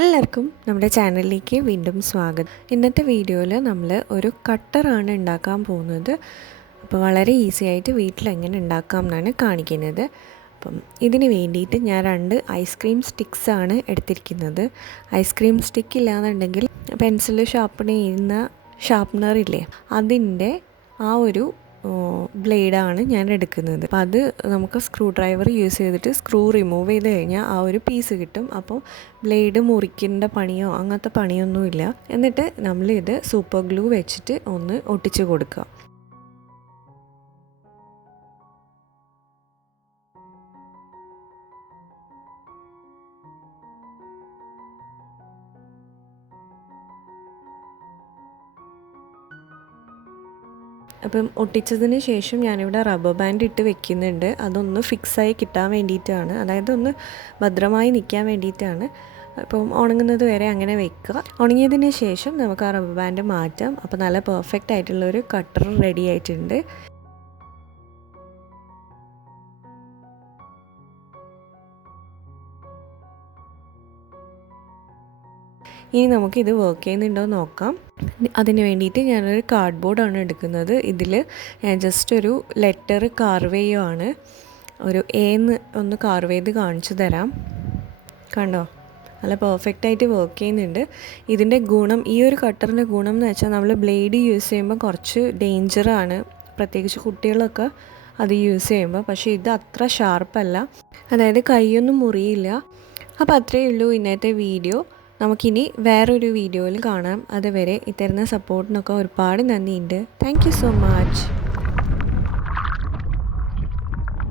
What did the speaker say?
എല്ലാവർക്കും നമ്മുടെ ചാനലിലേക്ക് വീണ്ടും സ്വാഗതം. ഇന്നത്തെ വീഡിയോയിൽ നമ്മൾ ഒരു കട്ടറാണ് ഉണ്ടാക്കാൻ പോകുന്നത്. അപ്പോൾ വളരെ ഈസി ആയിട്ട് വീട്ടിൽ എങ്ങനെ ഉണ്ടാക്കാം എന്നാണ് കാണിക്കുന്നത്. അപ്പം ഇതിന് വേണ്ടിയിട്ട് ഞാൻ 2 ഐസ്ക്രീം സ്റ്റിക്സാണ് എടുത്തിരിക്കുന്നത്. ഐസ്ക്രീം സ്റ്റിക്ക് ഇല്ലാന്നുണ്ടെങ്കിൽ പെൻസിൽ ഷാർപ്പൺ ചെയ്യുന്ന ഷാർപ്പനറില്ലേ, അതിൻ്റെ ആ ഒരു ബ്ലേഡാണ് ഞാൻ എടുക്കുന്നത്. അപ്പോൾ അത് നമുക്ക് സ്ക്രൂ ഡ്രൈവർ യൂസ് ചെയ്തിട്ട് സ്ക്രൂ റിമൂവ് ചെയ്ത് കഴിഞ്ഞാൽ ആ ഒരു പീസ് കിട്ടും. അപ്പോൾ ബ്ലേഡ് മുറിക്കേണ്ട പണിയോ അങ്ങനത്തെ പണിയൊന്നുമില്ല. എന്നിട്ട് നമ്മളിത് സൂപ്പർ ഗ്ലൂ വെച്ചിട്ട് ഒന്ന് ഒട്ടിച്ച് കൊടുക്കുക. അപ്പം ഒട്ടിച്ചതിന് ശേഷം ഞാനിവിടെ റബ്ബർ ബാൻഡ് ഇട്ട് വെക്കുന്നുണ്ട്. അതൊന്ന് ഫിക്സായി കിട്ടാൻ വേണ്ടിയിട്ടാണ്, അതായത് ഒന്ന് ഭദ്രമായി നിൽക്കാൻ വേണ്ടിയിട്ടാണ്. അപ്പം ഉണങ്ങുന്നത് വരെ അങ്ങനെ വെക്കുക. ഉണങ്ങിയതിന് ശേഷം നമുക്ക് ആ റബ്ബർ ബാൻഡ് മാറ്റാം. അപ്പോൾ നല്ല പെർഫെക്റ്റ് ആയിട്ടുള്ളൊരു കട്ടർ റെഡി ആയിട്ടുണ്ട്. ഇനി നമുക്കിത് വർക്ക് ചെയ്യുന്നുണ്ടോ എന്ന് നോക്കാം. അതിന് വേണ്ടിയിട്ട് ഞാനൊരു കാർഡ്ബോർഡാണ് എടുക്കുന്നത്. ഇതിൽ ഞാൻ ജസ്റ്റ് ഒരു ലെറ്റർ കാർവ് ചെയ്യുകയാണ്. ഒരു എന്ന് ഒന്ന് കാർവ് ചെയ്ത് കാണിച്ചു തരാം. കണ്ടോ, നല്ല പെർഫെക്റ്റായിട്ട് വർക്ക് ചെയ്യുന്നുണ്ട്. ഇതിൻ്റെ ഗുണം, ഈ ഒരു കട്ടറിൻ്റെ ഗുണം എന്ന് വെച്ചാൽ നമ്മൾ ബ്ലേഡ് യൂസ് ചെയ്യുമ്പോൾ കുറച്ച് ഡേഞ്ചറാണ്, പ്രത്യേകിച്ച് കുട്ടികളൊക്കെ അത് യൂസ് ചെയ്യുമ്പോൾ. പക്ഷേ ഇത് അത്ര ഷാർപ്പല്ല, അതായത് കൈയൊന്നും മുറിയില്ല. അപ്പോൾ അത്രയേ ഉള്ളൂ ഇന്നത്തെ വീഡിയോ. നമുക്കിനി വേറൊരു വീഡിയോയിൽ കാണാം. അതുവരെ ഈ തരുന്ന സപ്പോർട്ടിനൊക്കെ ഒരുപാട് നന്ദിയുണ്ട്. Thank you so much.